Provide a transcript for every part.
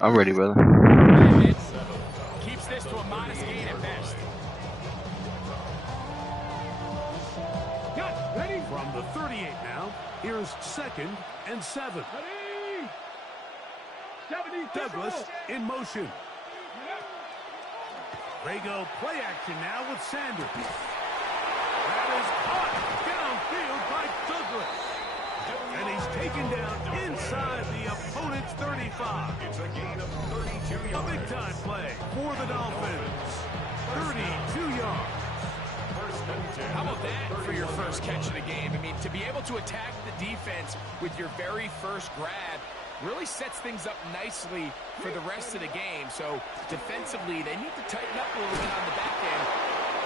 I'm ready, brother. Keeps this to a modest gain at best. Ready? From the 38 now, here's 2nd and 7. Douglas in motion. They go play action now with Sanders. That is caught downfield by Douglas. And he's taken down inside the opponent's 35. It's a gain of 32 yards. A big-time play for the Dolphins. 32 yards. How about that for your first catch of the game? I mean, to be able to attack the defense with your very first grab really sets things up nicely for the rest of the game. So defensively, they need to tighten up a little bit on the back end.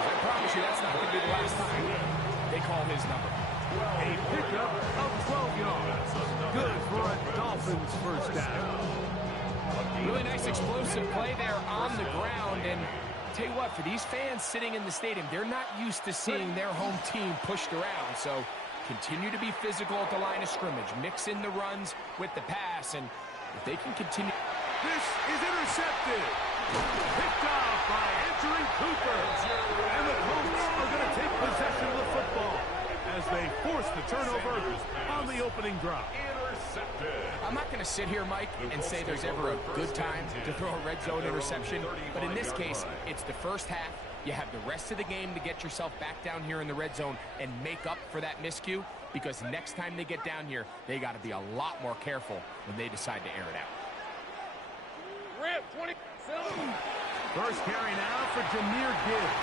I promise you that's not going to be the last time they call his number. A pickup of 12 yards. Good for a Dolphins first down. Really nice explosive play there on the ground. And tell you what, for these fans sitting in the stadium, they're not used to seeing their home team pushed around. So continue to be physical at the line of scrimmage. Mix in the runs with the pass. And if they can continue. This is intercepted. Picked off by entering Cooper. And the Colts are going to take possession of the football as they force the turnover on the opening drive. I'm not going to sit here, Mike, and say there's ever a good time to throw a red zone interception. But in this case, it's the first half. You have the rest of the game to get yourself back down here in the red zone and make up for that miscue, because next time they get down here, they got to be a lot more careful when they decide to air it out. First carry now for Jahmyr Gibbs.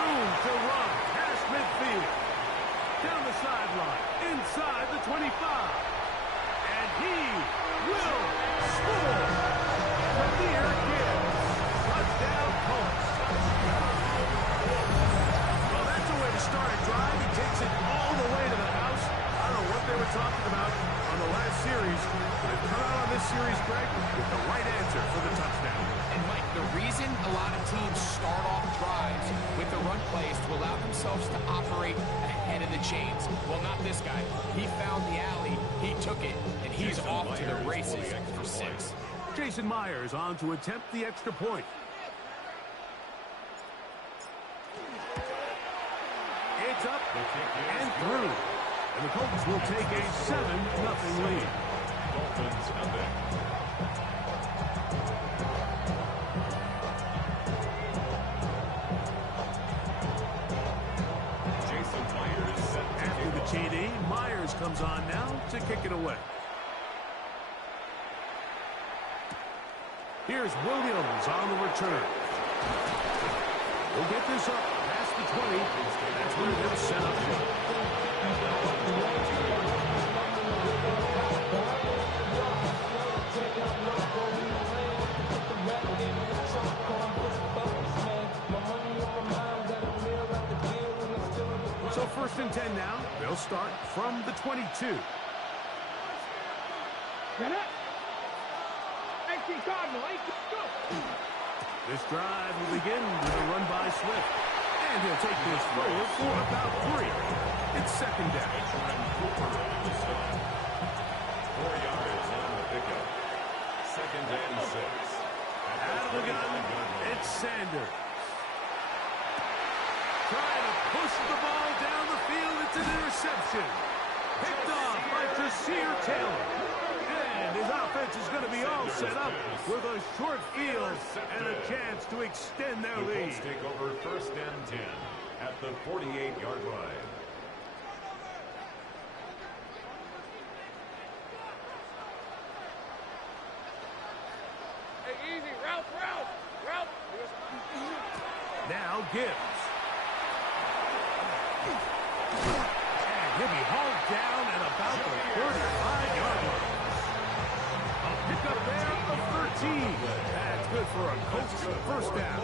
Room to run past midfield. Down the sideline, inside the 25. And he will score. Jahmyr Gibbs. Touchdown Colts. Well, that's a way to start a drive. He takes it all the way to the house. I don't know what they were talking about on the last series, but they've come out on this series, Greg, with the right answer for the touchdown. And Mike, the reason a lot of teams start off drives with the run plays to allow themselves to operate ahead of the chains. Well, not this guy. He found the alley, he took it, and he's off to the races for 6. Jason Myers on to attempt the extra point. It's up and through. And the Colts will take a 7-0 lead. Dolphins have it. After the TD, Myers comes on now to kick it away. Here's Williams on the return. We'll get this up past the 20. That's where they'll set up shop. So 1st and 10 now. They'll start from the 22. This drive will begin with a run by Swift. And he'll take this forward for about 3. It's 2nd down. 4 yards on the pickup. 2nd and 6. Out of the gun, it's Sanders. Trying to push the ball down the field. It's an interception. Picked off by Tracere Taylor. And his offense is going to be all set up with a short field and a chance to extend their lead. The Colts take over 1st and 10 at the 48-yard line. Hey, easy. Route. Now Gibbs. And he'll be hauled down at about the 35-yard line. A pickup there of 13. That's good for a Colts first down.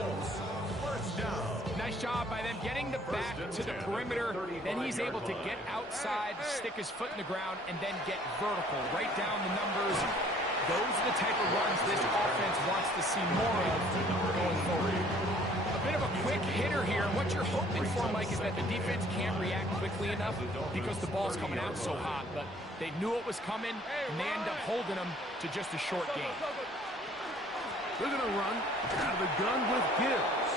Nice job by them getting the back to the perimeter. Then he's able to get outside, stick his foot in the ground, and then get vertical. Right down the numbers. Those are the type of runs this offense wants to see more of going forward. A bit of a quick hitter here. What you're hoping for, Mike, is that the defense can't react quickly enough because the ball's coming out so hot. But they knew it was coming, and they end up holding them to just a short game. They're going to run out of the gun with Gibbs.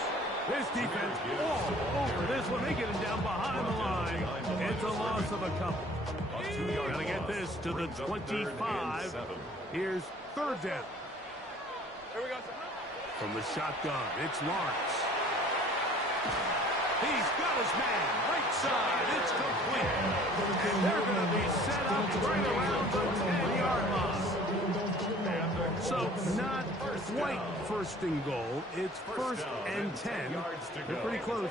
This defense all over this one. They get him down behind the line. It's a loss of a couple. Got to get this to the 25. Here's third down. From the shotgun, it's Lawrence. He's got his man. Right side. It's complete. And they're going to be set up right around the 10-yard line. So not quite first and goal. It's first and 10. They're pretty close.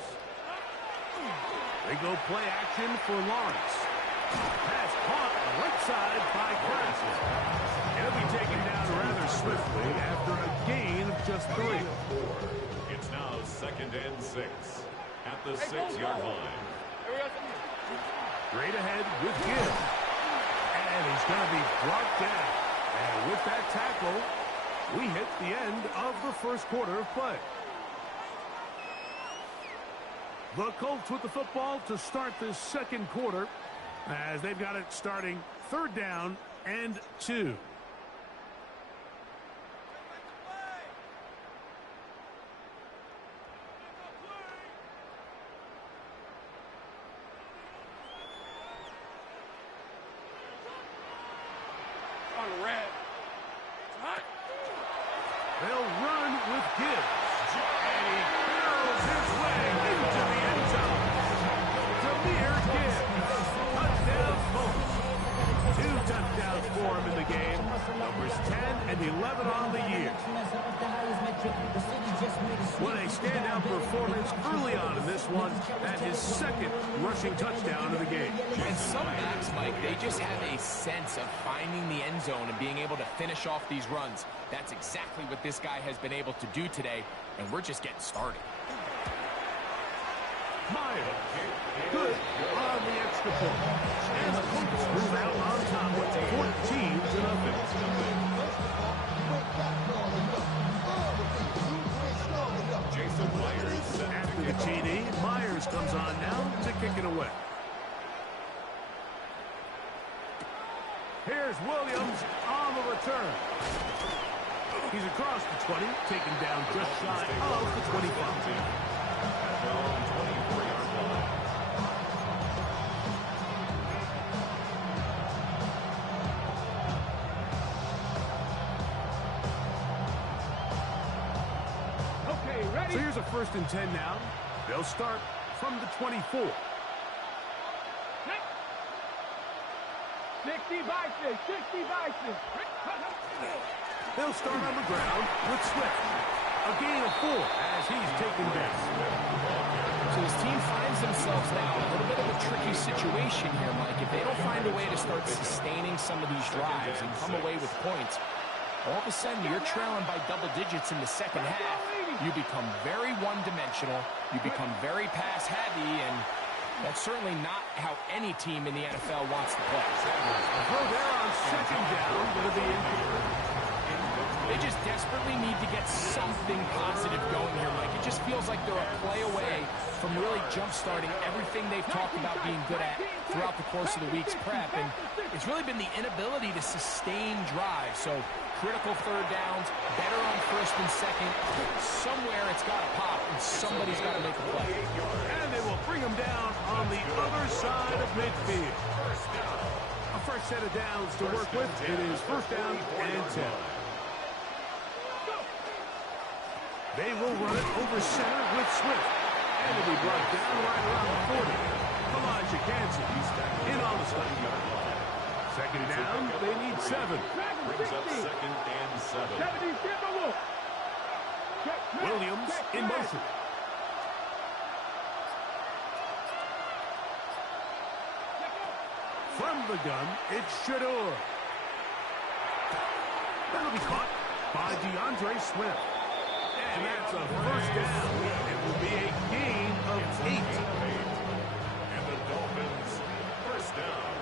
They go play action for Lawrence. Pass caught right side by Carson. He'll be taken down rather swiftly after a gain of just 3. It's now 2nd and 6 at the 6-yard line. Straight ahead with Gibbs. And he's going to be brought down. And with that tackle, we hit the end of the first quarter of play. The Colts with the football to start this second quarter as they've got it starting 3rd down and 2. They'll run with Gibbs. And he barrels his way into the end zone. Jameer Gibbs. Touchdown Colts. 2 touchdowns for him in the game. Numbers 10 and 11 on the year. What a standout performance early on in this one. At his 2nd rushing touchdown of the game. And some backs, Mike, they just have a sense of finding the end zone and being able to finish off these runs. That's exactly what this guy has been able to do today, and we're just getting started. Myers, good on the extra point. And the Colts move out on top with 14-0. Jason Myers. After the TD, Myers comes on now to kick it away. Here's Williams on the return. He's across the 20, taken down just shy of the 25. Okay, ready? So here's a 1st and 10 now. They'll start from the 24. 60 by 6. They'll start on the ground with Swift. A gain of 4 as he's taken down. So his team finds themselves now in a little bit of a tricky situation here, Mike. If they don't find a way to start sustaining some of these drives and come away with points, all of a sudden you're trailing by double digits in the second half. You become very one-dimensional. You become very pass-heavy, and that's certainly not how any team in the NFL wants to play. Throw there on 2nd down, going to be incomplete. They just desperately need to get something positive going here, Mike. It just feels like they're a play away from really jump-starting everything they've talked about being good at throughout the course of the week's prep. And it's really been the inability to sustain drives. So critical 3rd downs, better on 1st and 2nd. Somewhere it's got to pop, and somebody's got to make a play. And they will bring him down on the other side of midfield. A fresh set of downs to work with. It is 1st down and 10. They will run it over center with Swift. And it'll be brought down right around the 40. Elijah Kansas in on the stop. 2nd down, they need 7. Brings up 2nd and 7. Williams in motion. From the gun, it's Shador. That'll be caught by DeAndre Swift. And that's a 1st down. It will be a gain of 8. And the Dolphins 1st down.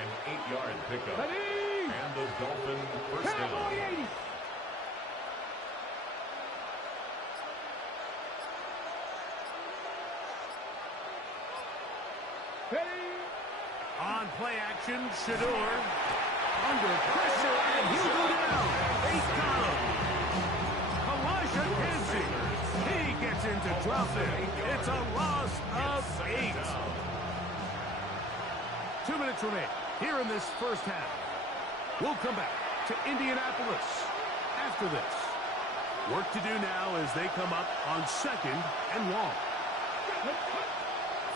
An 8-yard pickup. And the Dolphin 1st down. On play action, Shador under pressure, and he'll go down. They got him. It's a loss of 8. 2 minutes remain here in this first half. We'll come back to Indianapolis after this. Work to do now as they come up on 2nd and long.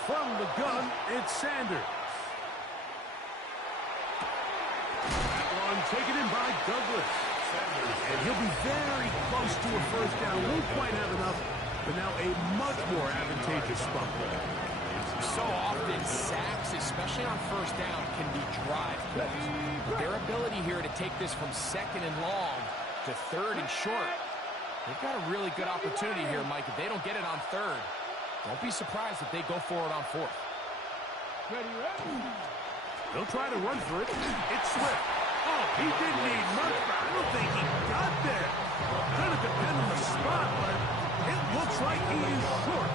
From the gun, it's Sanders. That one taken in by Douglas. And he'll be very close to a first down. Won't quite have enough, but now a much more advantageous spot. So often, sacks, especially on first down, can be drive plays. But their ability here to take this from 2nd and long to 3rd and short, they've got a really good opportunity here, Mike. If they don't get it on 3rd, don't be surprised if they go for it on 4th. They'll try to run for it. It's Swift. Oh, he didn't need much, but I don't think he got there. Kind of depend on the spot, but it looks like he is short.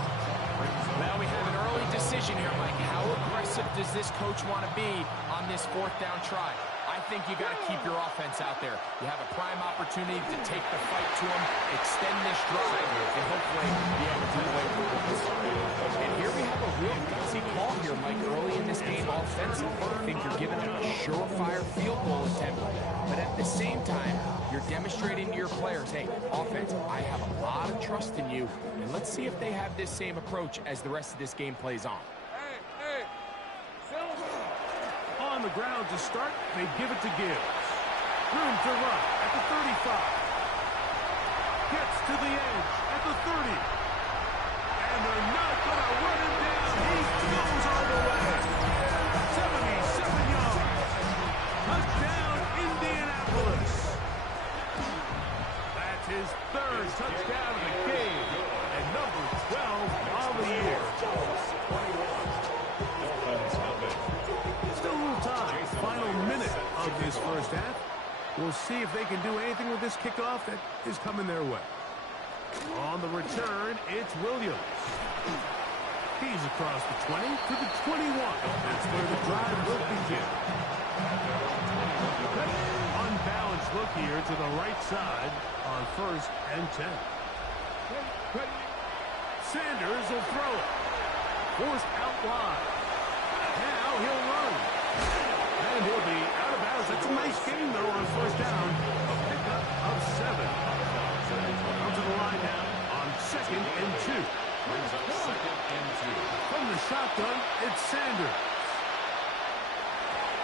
Well, we have an early decision here, Mike. How aggressive does this coach want to be on this 4th down try? I think you got to keep your offense out there. You have a prime opportunity to take the fight to them, extend this drive, and hopefully be able to do away with this. And here we have a real gutsy call here, Mike, early in this game offensively. I think you're giving them a surefire field goal attempt, but at the same time, you're demonstrating to your players, hey, offense, I have a lot of trust in you, and let's see if they have this same approach as the rest of this game plays on. On the ground to start, they give it to Gibbs. Room to run at the 35. Gets to the edge at the 30. And they're not going to run him down. He goes all the way. 77 yards. Touchdown, Indianapolis. That's his 3rd touchdown of the game. And number 12 on the year. Still a little time. Final minute of this first half. We'll see if they can do anything with this kickoff that is coming their way. On the return, it's Williams. He's across the 20 to the 21. That's where the drive will begin. Unbalanced look here to the right side on 1st and 10. Sanders will throw it. Forced out wide. Now he'll run. And he'll be out of bounds. That's a nice gain, though, on 1st down. A pickup of 7. Out to the line now on 2nd and 2. Brings up 2nd and 2. From the shotgun, it's Sanders.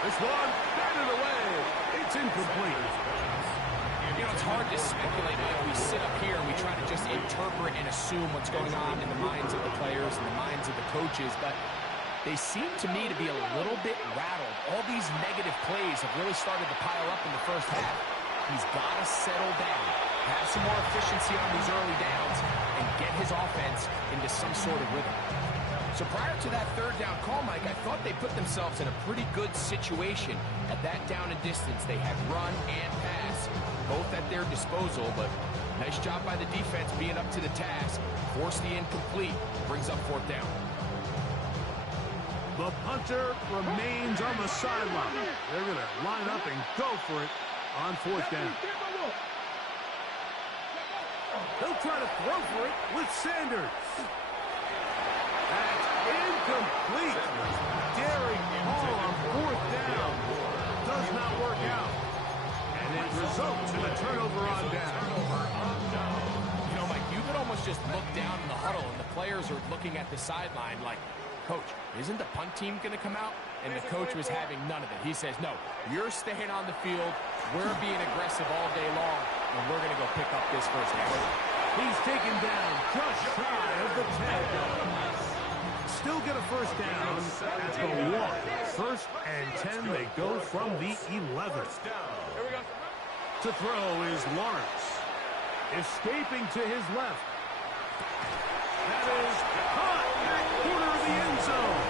This one, batted away. It's incomplete. You know, it's hard to speculate when we sit up here and we try to just interpret and assume what's going on in the minds of the players and the minds of the coaches, but they seem to me to be a little bit rattled. All these negative plays have really started to pile up in the first half. He's got to settle down, have some more efficiency on these early downs, and get his offense into some sort of rhythm. So prior to that 3rd down call, Mike, I thought they put themselves in a pretty good situation at that down and distance. They had run and pass, both at their disposal, but nice job by the defense being up to the task. Force the incomplete, brings up 4th down. The punter remains on the sideline. They're going to line up and go for it on 4th down. They'll try to throw for it with Sanders. That's incomplete. Daring call on 4th down. Does not work out. And it results in a turnover on down. You know, Mike, you could almost just look down in the huddle, and the players are looking at the sideline like, Coach, isn't the punt team going to come out? And the coach was having none of it. He says, no, you're staying on the field. We're being aggressive all day long, and we're going to go pick up this first down. He's taken down just shy of the 10. Still get a first down at the 1. 1st and 10, they go from the 11. To throw is Lawrence. Escaping to his left. That is caught back corner of the end zone.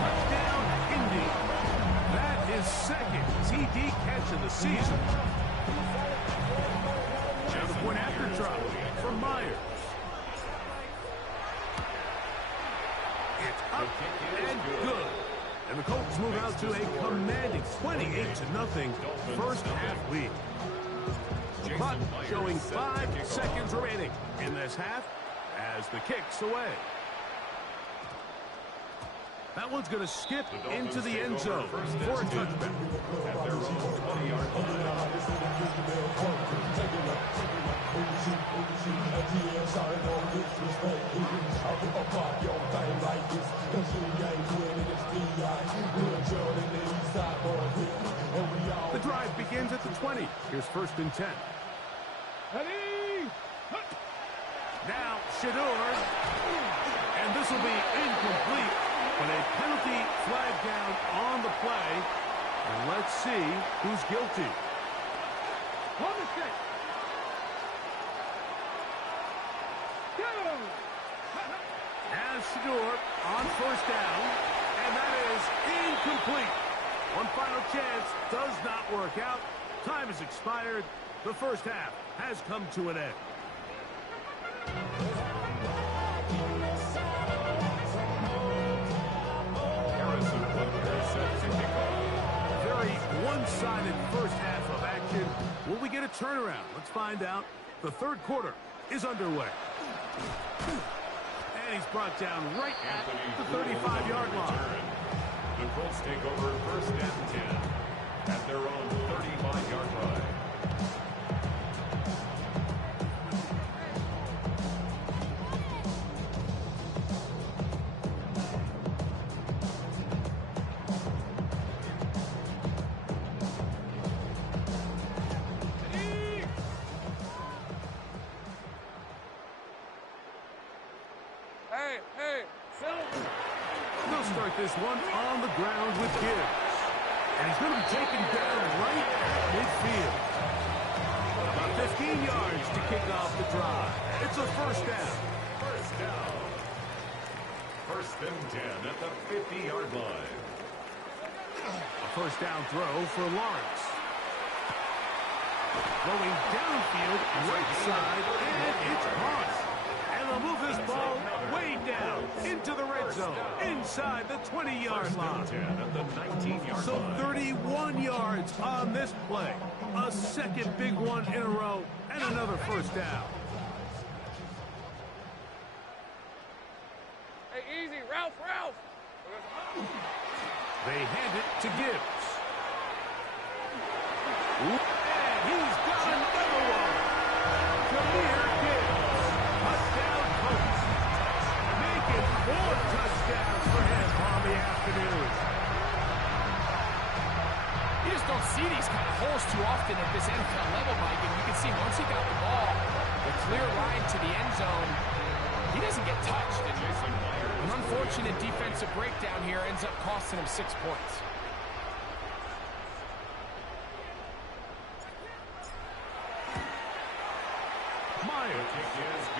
Touchdown, Indy. That is 2nd TD catch of the season. And the point after drop from Myers. It's up and good. And the Colts move out to a commanding 28-0 first half lead. Clock showing 5 seconds remaining in this half. as the kick's away. That one's going to skip into the end zone for a touchback. At their own 20-yard line. The drive begins at the 20. Here's 1st and 10. Now, Shador. And this will be incomplete. But a penalty flag down on the play. And let's see who's guilty. As Shador on 1st down. And that is incomplete. One final chance does not work out. Time has expired. The first half has come to an end. Very one-sided first half of action. Will we get a turnaround? Let's find out. The 3rd quarter is underway. And he's brought down right at the 35-yard line. The Colts take over 1st and 10 at their own 35-yard line. They'll start this one on the ground with Gibbs. And he's going to be taken down right at midfield. About 15 yards to kick off the drive. It's a 1st down. 1st down. 1st and 10 at the 50-yard line. A 1st down throw for Lawrence. Going downfield, right side, and it's caught. And they'll move this ball way down into the red zone, inside the 20-yard line. At the 19-yard So line. 31 yards on this play. A 2nd big one in a row, and another 1st down. Hey, easy, Ralph. They hand it to Gibbs. And he's got another one. Jameer Gibbs. Touchdown, Colts. Making 4 touchdowns for him on the afternoon. You just don't see these kind of holes too often at this NFL level, Mike. And you can see once he got the ball, the clear line to the end zone, he doesn't get touched. And an unfortunate defensive breakdown here ends up costing him 6 points. Myers,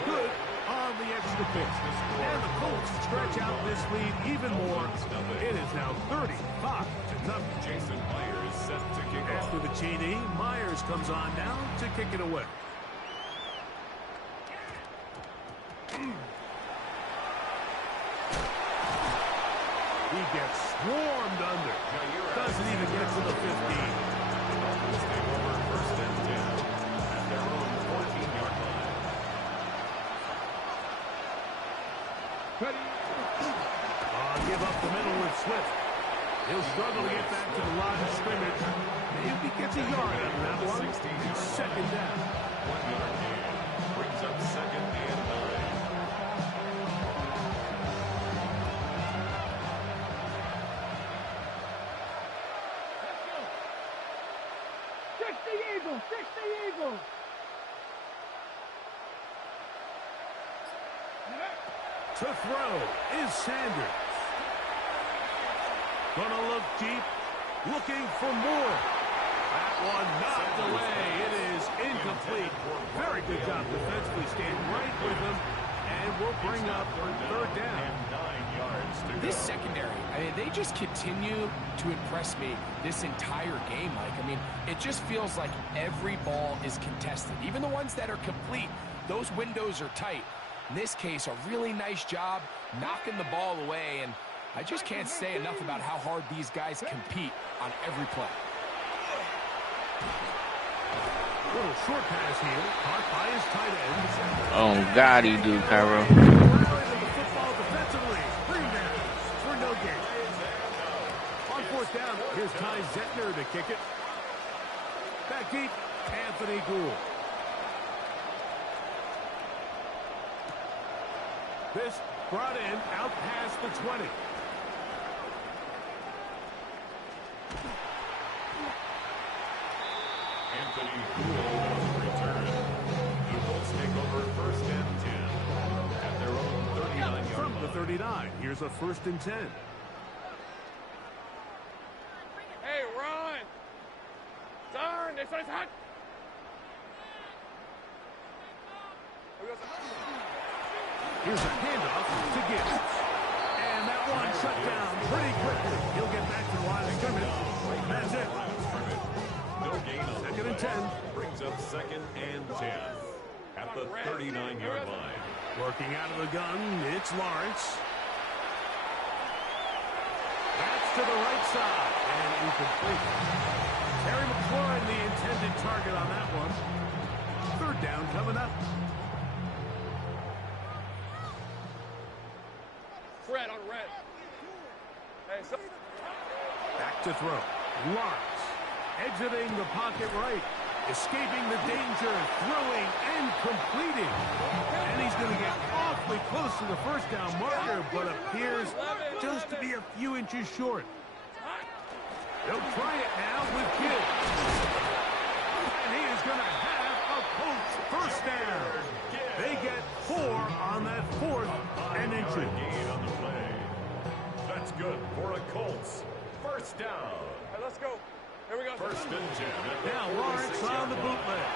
good on the extra pitch. And the Colts stretch out this lead even more. It is now 35-0. Jason Myers set to kick off. After the TD, Myers comes on now to kick it away. He gets swarmed under. Doesn't even get to the 15. Dolphins take over 1st and 10 at their own 14-yard line. Give up the middle with Swift. He'll struggle to get back to the line of scrimmage. Maybe gets a yard out of that one. 2nd down. 1-yard gain brings up 2nd and 9. Fix the Eagles. To throw is Sanders. Gonna look deep, looking for more. That one knocked away. It is incomplete. Very good job defensively, staying right with him, and we'll bring up 3rd down. And 9 yards to go. This secondary, I mean, they just continue to impress me this entire game, Mike. I mean, it just feels like every ball is contested. Even the ones that are complete, those windows are tight. In this case, a really nice job knocking the ball away, and I just can't say enough about how hard these guys compete on every play. Little short pass here, caught by his tight end. Oh, God, he do, Cairo. On fourth down, here's Ty Zettner to kick it. Back deep, Anthony Gould. This brought in out past the 20. Anthony Gould on the return. The Colts take over first and 10 at their own 39-yard From the line. 39, here's a 1st and 10. Hey, run! Turn! This is hot! Here's a handoff to Gibbs. And that one shut down pretty quickly. He'll get back to the line of scrimmage. That's it. No gain on Second and 10. brings up second and 10 at the 39-yard line. Working out of the gun, it's Lawrence. That's to the right side and incomplete. Terry McLaurin, the intended target on that one. 3rd down coming up. Red on red. Hey, so Back to throw. Lawrence exiting the pocket right. Escaping the danger, throwing and completing. And he's going to get awfully close to the first down marker, but appears just to be a few inches short. They'll try it now with Gibbs. And he is going to have a Colts first down. They get 4 on that 4th and inches. Gain on the play. That's good for a Colts first down. hey, let's go. Here we go. First and 10 at the Now Lawrence 46-yard on the line. bootleg.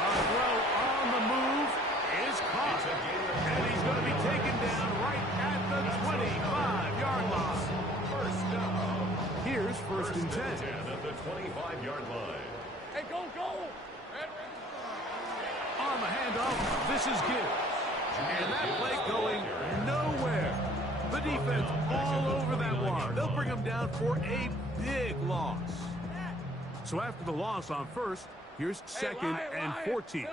A throw on the move is caught. And he's going to be taken down right at the 25-yard line. First down. Here's first and 10. At the 25-yard line. Hey, go, go! On the handoff, this is Gibbs. And that play going nowhere. The defense all over that one. They'll bring him down for a big loss. So after the loss on first, here's 2nd and 14.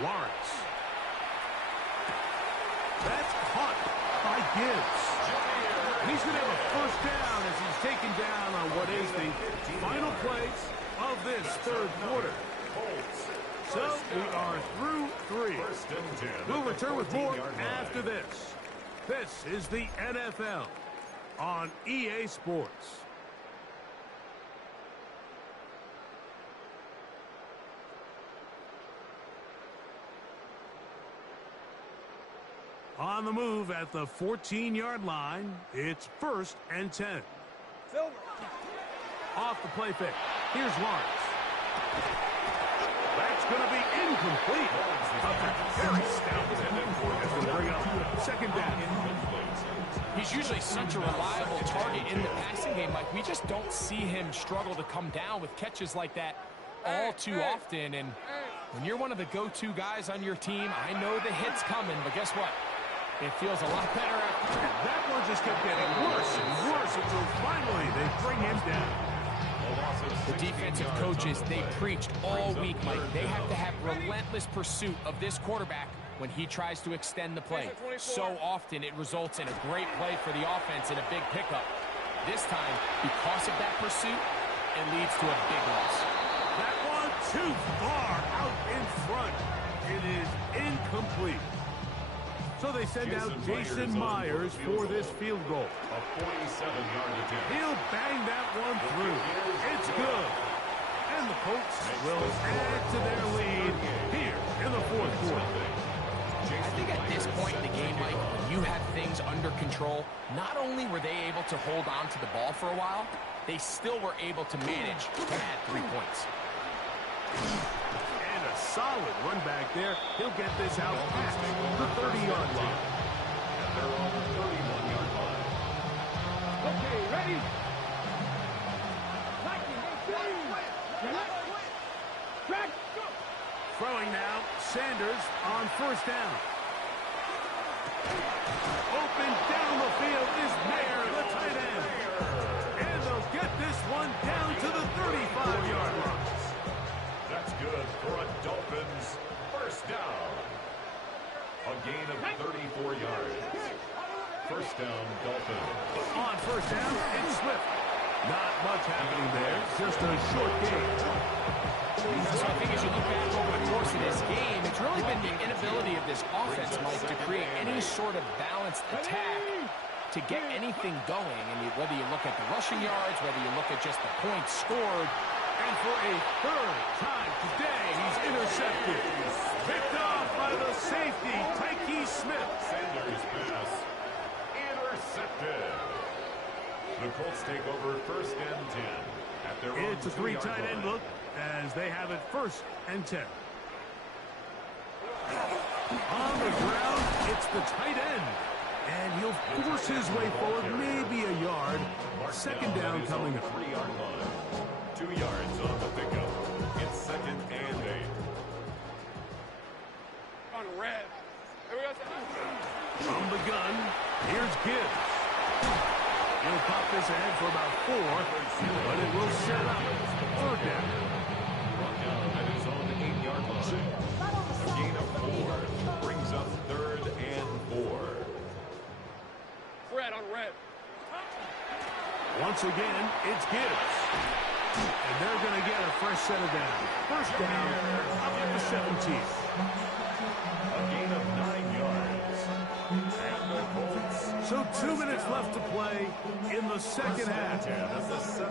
Lawrence. That's caught by Gibbs. And he's going to have a first down as he's taken down on what is the final play of this 3rd quarter. So we are through 3. First and 10. We'll return with more after this. This is the NFL on EA Sports. On the move at the 14-yard line, it's 1st and 10. Silver. Off the play fake. Here's Lawrence. That's going to be incomplete. Very stout. That's going to bring up 2nd down. He's usually such a reliable target in the passing game. Like, we just don't see him struggle to come down with catches like that all too often. And when you're one of the go-to guys on your team, I know the hit's coming, but guess what? It feels a lot better after. That one just kept getting worse and worse until finally they bring him down. The defensive coaches, they preached all week, Mike. They have to have relentless pursuit of this quarterback when he tries to extend the play. So often it results in a great play for the offense and a big pickup. This time, because of that pursuit, it leads to a big loss. That one too far out in front. It is incomplete. So they send out Jason Myers for this field goal. A 47-yard attempt. He'll bang that one through. It's good. And the Colts will add to their lead here in the 4th quarter. I think at this point in the game, Mike, when you have things under control, not only were they able to hold on to the ball for a while, they still were able to manage to add 3 points. And a solid run back there. He'll get this out past the 30-yard line. At their own 31-yard line. Okay, ready? Track, go! Throwing now, Sanders on 1st down. Open down the field is Mayer, the tight end. And they'll get this one down to the 35-yard line. That's good for a Dolphins first down. A gain of 34 yards. First down, Dolphins. On first down, it's Swift. Not much happening there, just a short game. So I think as you look back over the course of this game, it's really been the inability of this offense, Mike, to create any sort of balanced attack to get anything going. And whether you look at the rushing yards, whether you look at just the points scored. And for a third time today, he's intercepted. Picked off by the safety, Tyke Smith. Sanders' pass intercepted. The Colts take over first and 10 at their own It's a 3 tight end look as they have it first and 10. On the ground, it's the tight end. And he'll force his way forward, maybe a yard. Second down coming up. 3-yard line. 2 yards on the pickup. It's second and 8. On red. Here we go. From the gun, here's Gibbs. He'll pop this ahead for about 4, but it will set up third down. Brought down at his own 8-yard line. A gain of 4 brings up third and 4. Red on red. Once again, it's Gibbs. And they're going to get a fresh set of downs. First down, up at the 17. A gain of 9 yards. And the Colts. So 2 minutes left to play in the second half.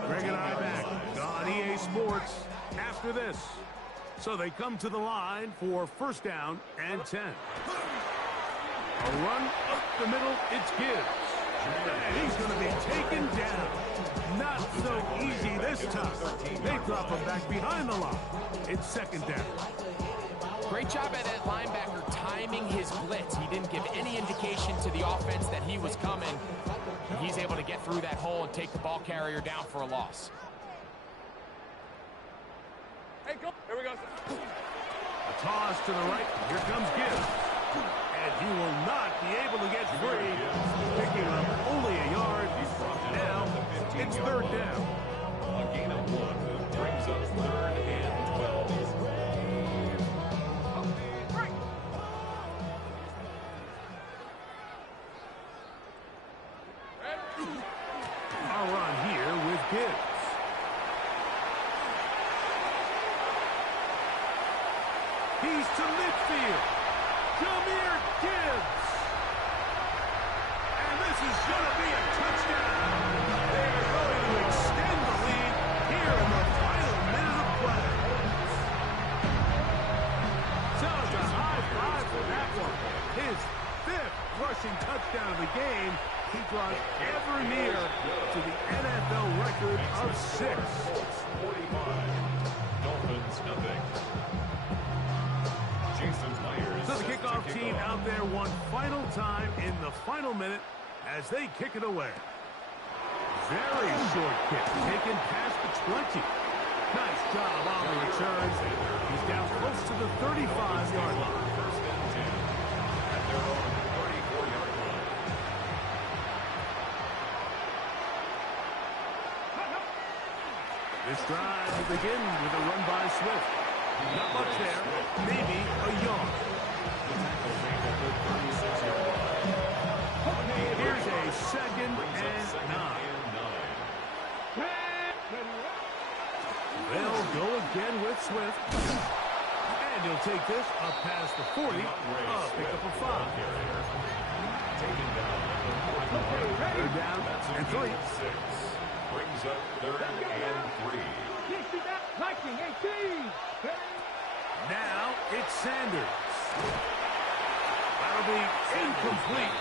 Greg and I back on EA Sports after this. So they come to the line for first down and 10. A run up the middle, it's Gibbs. And he's going to be taken down. Not so easy this time. They drop him back behind the line. It's second down. Great job by that linebacker timing his blitz. He didn't give any indication to the offense that he was coming. He's able to get through that hole and take the ball carrier down for a loss. Hey, go. Here we go. A toss to the right. Here comes Gibbs. And he will not be able to get free. Picking up only a yard. Now it's third down. A gain of 1 brings up third and 12. Our run here with Gibbs. He's to midfield. Jahmyr Gibbs. And this is going to be a touchdown. They're going to extend the lead here in the final minute of play. So it's a high five for that one. His 5th rushing touchdown of the game. He draws ever near to the NFL record of 6. 45. Dolphins nothing. Jason Myers. So the kickoff team out there one final time in the final minute as they kick it away. Very short kick, taken past the 20. Nice job on the return. He's down close to the 35-yard line. First and 10 at their own 34-yard line. This drive will begin with a run by Swift. Not much there, maybe a yard. Here's a second and 9. They'll go again with Swift. And he'll take this up past the 40. Pick up a 5. Taken down at the 41. They're down and 3. 6 brings up third and 3. Now it's Sanders. That'll be incomplete.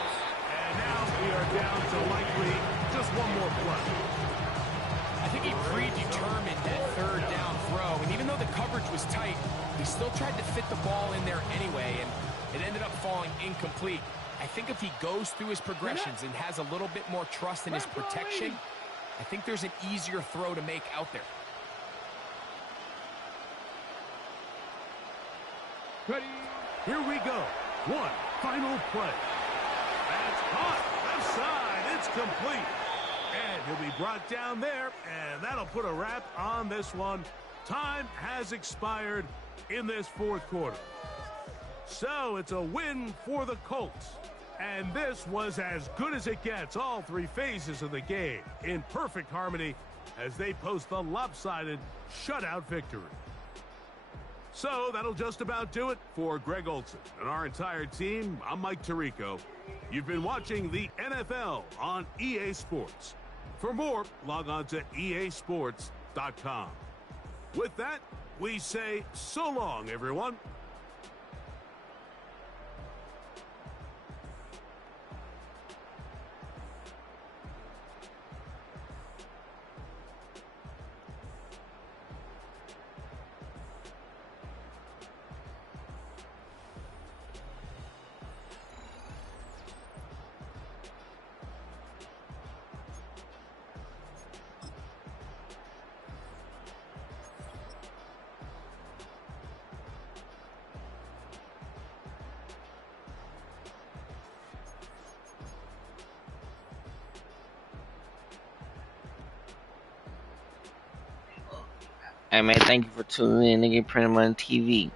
And now we are down to likely just one more play. I think he predetermined that third down throw, and even though the coverage was tight, he still tried to fit the ball in there anyway, and it ended up falling incomplete. I think if he goes through his progressions and has a little bit more trust in his protection, I think there's an easier throw to make out there. Ready? Here we go. One final play. That's hot. Left side. It's complete. And he'll be brought down there, and that'll put a wrap on this one. Time has expired. in this fourth quarter. So it's a win for the Colts. And this was as good as it gets, all three phases of the game, in perfect harmony as they post the lopsided shutout victory. So that'll just about do it for Greg Olson and our entire team. I'm Mike Tirico. You've been watching the NFL on EA Sports. For more, log on to easports.com. With that, we say so long, everyone. Hey man, thank you for tuning in to get PrintinMoney TV.